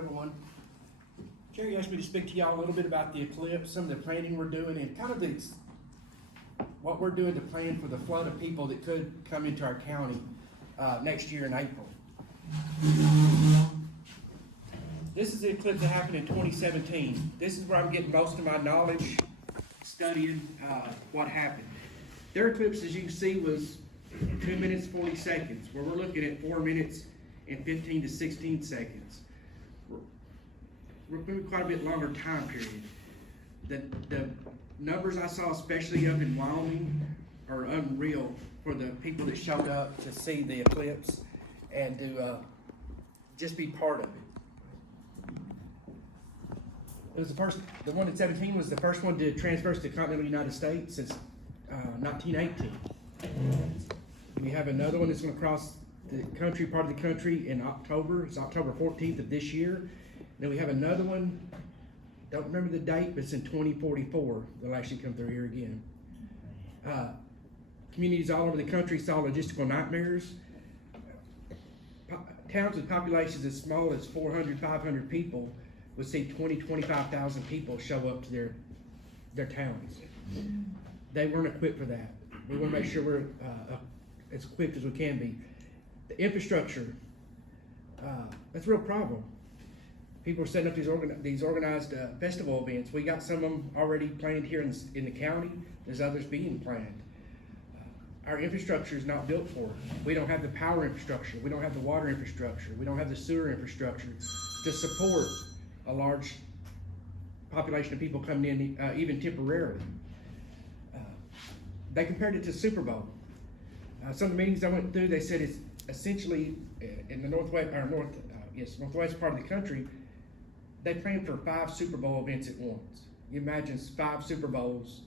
everyone. Jerry asked me to speak to y'all a little bit about the Eclipse, some of the planning we're doing, and kind of what we're doing to plan for the flood of people that could come into our county next year in April. This is the eclipse that happened in 2017. This is where I'm getting most of my knowledge, studying what happened. Their eclipse, as you can see, was 2 minutes 40 seconds, where we're looking at 4 minutes and 15 to 16 seconds. We're moving quite a bit longer time period. The numbers I saw, especially up in Wyoming, are unreal for the people that showed up to see the eclipse and to just be part of it. It was the one in 17 was the first one to transverse the continental United States since 1918. We have another one that's going to cross the country, part of the country, in October. It's October 14th of this year. Then we have another one, don't remember the date, but it's in 2044. They'll actually come through here again. Communities all over the country saw logistical nightmares. Towns with populations as small as 400, 500 people would see 20, 25,000 people show up to their towns. They weren't equipped for that. We want to make sure we're as equipped as we can be. The infrastructure, that's a real problem. People are setting up these organized festival events. We got some of them already planned here in the county. There's others being planned. Our infrastructure is not built for it. We don't have the power infrastructure. We don't have the water infrastructure. We don't have the sewer infrastructure to support a large population of people coming in, even temporarily. They compared it to Super Bowl. Some of the meetings I went through, they said it's essentially in the northwest part of the country. They planned for 5 Super Bowl events at once. You imagine 5 Super Bowls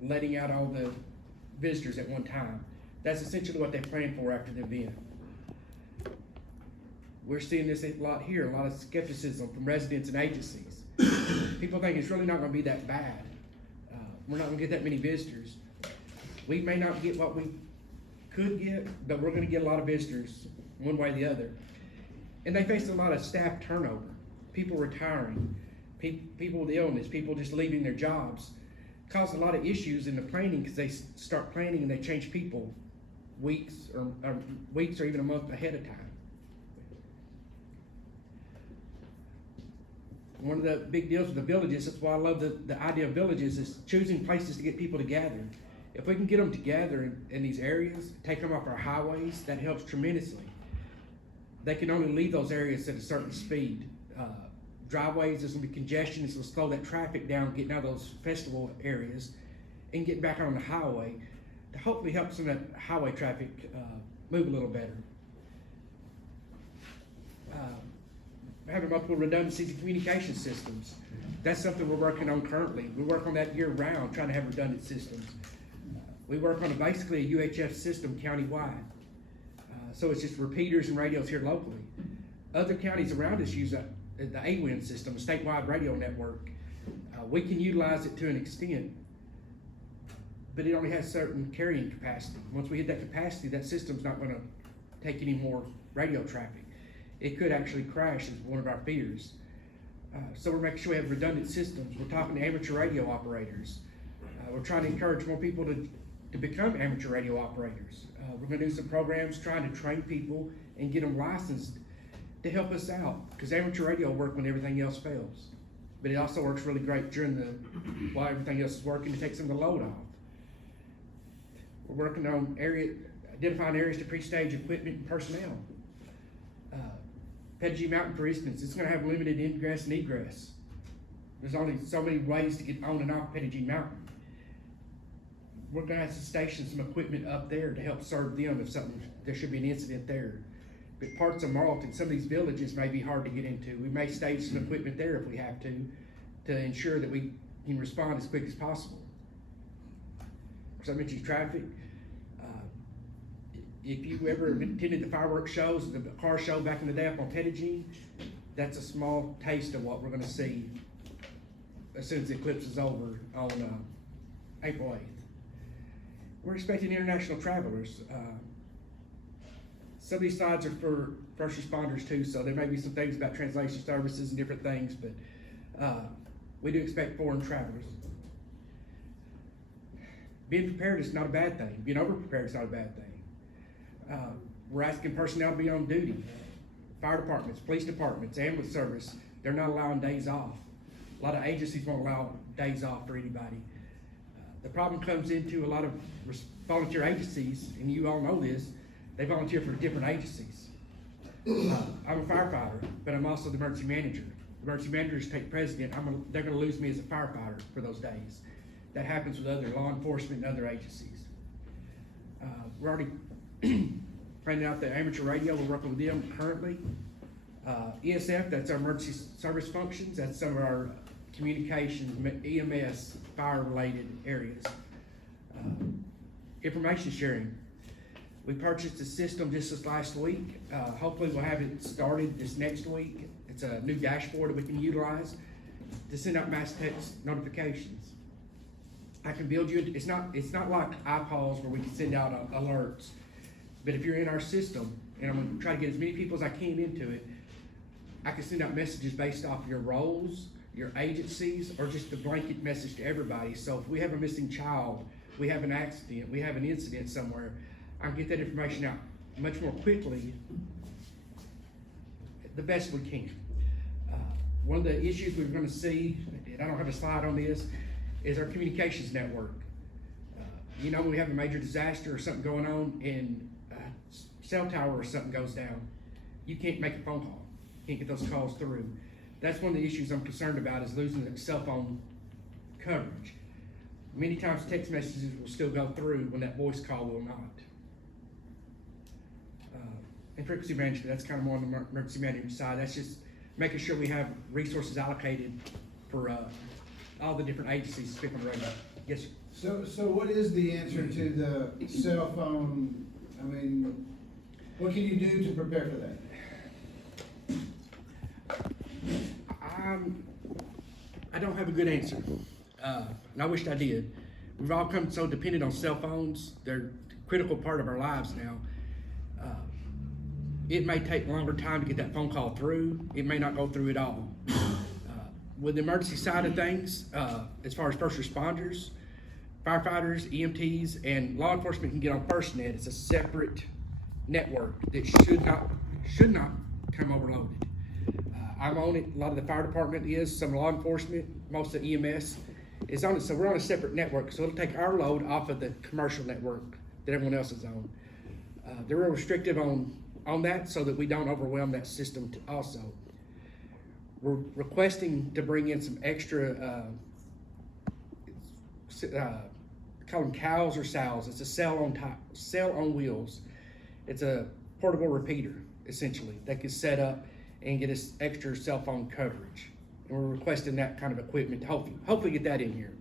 letting out all the visitors at one time. That's essentially what they planned for after the event. We're seeing this a lot here, a lot of skepticism from residents and agencies. People think it's really not going to be that bad. We're not going to get that many visitors. We may not get what we could get, but we're going to get a lot of visitors one way or the other. And they face a lot of staff turnover, people retiring, people with illness, people just leaving their jobs. Cause a lot of issues in the planning because they start planning and they change people weeks or even a month ahead of time. One of the big deals with the villages, that's why I love the idea of villages, is choosing places to get people together. If we can get them together in these areas, take them off our highways, that helps tremendously. They can only leave those areas at a certain speed. Driveways, there's gonna be congestion, it's gonna slow that traffic down, getting out of those festival areas and getting back on the highway to hopefully help some of that highway traffic move a little better. Having multiple redundancies in communication systems. That's something we're working on currently. We work on that year round, trying to have redundant systems. We work on basically a UHF system countywide. So it's just repeaters and radios here locally. Other counties around us use the OEM system, a statewide radio network. We can utilize it to an extent, but it only has certain carrying capacity. Once we hit that capacity, that system's not going to take any more radio traffic. It could actually crash, is one of our fears. So we're making sure we have redundant systems. We're talking to amateur radio operators. We're trying to encourage more people to become amateur radio operators. We're going to do some programs trying to train people and get them licensed to help us out, because amateur radio will work when everything else fails. But it also works really great while everything else is working, to take some of the load off. We're working on identifying areas to pre-stage equipment and personnel. Pettigee Mountain, for instance, it's going to have limited ingress and egress. There's only so many ways to get on and off Pettigee Mountain. We're going to have to station some equipment up there to help serve them if there should be an incident there. But parts of Morrilton, some of these villages may be hard to get into. We may stage some equipment there if we have to ensure that we can respond as quick as possible. So I mentioned traffic. If you ever attended the fireworks shows, the car show back in the day up on Pettigee, that's a small taste of what we're going to see as soon as the eclipse is over on April 8th. We're expecting international travelers. Some of these slides are for first responders too, so there may be some things about translation services and different things, but we do expect foreign travelers. Being prepared is not a bad thing. Being over-prepared is not a bad thing. We're asking personnel to be on duty. Fire departments, police departments, ambulance service, they're not allowing days off. A lot of agencies won't allow days off for anybody. The problem comes into a lot of volunteer agencies, and you all know this, they volunteer for different agencies. I'm a firefighter, but I'm also the emergency manager. The emergency managers take precedent. They're gonna lose me as a firefighter for those days. That happens with other law enforcement and other agencies. We're already planning out the amateur radio. We're working with them currently. ESF, that's our emergency service functions. That's some of our communications, EMS, fire-related areas. Information sharing. We purchased a system just this last week. Hopefully we'll have it started this next week. It's a new dashboard that we can utilize to send out mass text notifications. I can build you, it's not like iPaws where we can send out alerts, but if you're in our system, and I'm gonna try to get as many people as I can into it, I can send out messages based off your roles, your agencies, or just a blanket message to everybody. So if we have a missing child, we have an accident, we have an incident somewhere, I can get that information out much more quickly, the best we can. One of the issues we're gonna see, and I don't have a slide on this, is our communications network. You know, when we have a major disaster or something going on and a cell tower or something goes down, you can't make a phone call. You can't get those calls through. That's one of the issues I'm concerned about, is losing the cell phone coverage. Many times text messages will still go through when that voice call will not. And frequency management, that's kind of more on the emergency management side. That's just making sure we have resources allocated for all the different agencies to speak on the radio. Yes, sir. So what is the answer to the cell phone? I mean, what can you do to prepare for that? I don't have a good answer, and I wished I did. We've all come so dependent on cell phones. They're a critical part of our lives now. It may take longer time to get that phone call through. It may not go through at all. With the emergency side of things, as far as first responders, firefighters, EMTs, and law enforcement can get on FirstNet. It's a separate network that should not come overloaded. I'm on it. A lot of the fire department is, some law enforcement, most of the EMS is on it. So we're on a separate network. So it'll take our load off of the commercial network that everyone else is on. They're real restrictive on that so that we don't overwhelm that system also. We're requesting to bring in some extra, call them cows or sows. It's a cell on wheels. It's a portable repeater, essentially, that can set up and get us extra cell phone coverage. And we're requesting that kind of equipment to hopefully get that in here.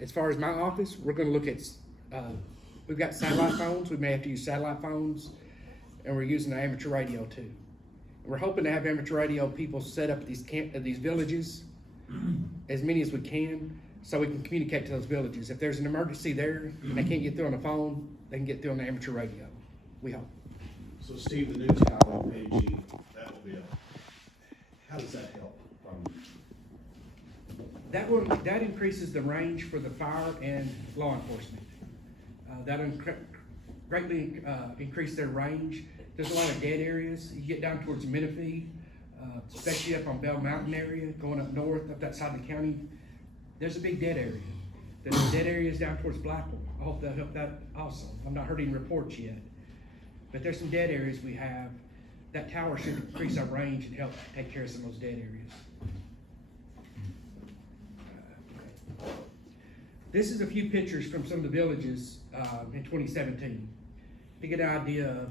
As far as my office, we're gonna look at, we've got satellite phones. We may have to use satellite phones, and we're using the amateur radio too. And we're hoping to have amateur radio people set up these villages, as many as we can, so we can communicate to those villages. If there's an emergency there and they can't get through on the phone, they can get through on the amateur radio, we hope. So Steve, the new tower on AG, that will be how does that help? That increases the range for the fire and law enforcement. That greatly increase their range. There's a lot of dead areas. You get down towards Menifee, especially up on Bell Mountain area, going up north, up that side of the county. There's a big dead area. There's dead areas down towards Blackwell. I hope that'll help that also. I've not heard any reports yet. But there's some dead areas we have. That tower should increase our range and help take care of some of those dead areas. This is a few pictures from some of the villages in 2017 to get an idea of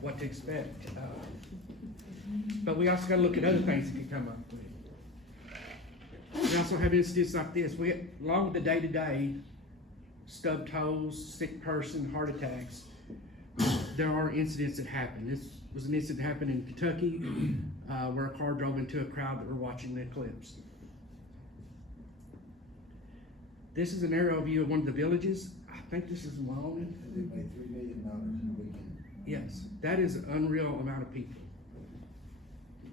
what to expect. But we also got to look at other things that can come up with. We also have incidents like this. Along with the day-to-day stubbed toes, sick person, heart attacks, there are incidents that happen. This was an incident that happened in Kentucky where a car drove into a crowd that were watching the eclipse. This is an aerial view of one of the villages. I think this is Morrilton. They made $3 million in a weekend. Yes, that is an unreal amount of people.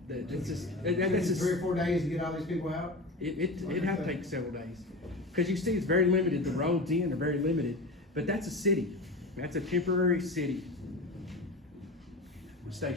That's just, It that's takes just, 3 or 4 days to get all these people out? it'd have to take several days. Cause you see, it's very limited, the roads in are very limited, but that's a city, that's a temporary city station.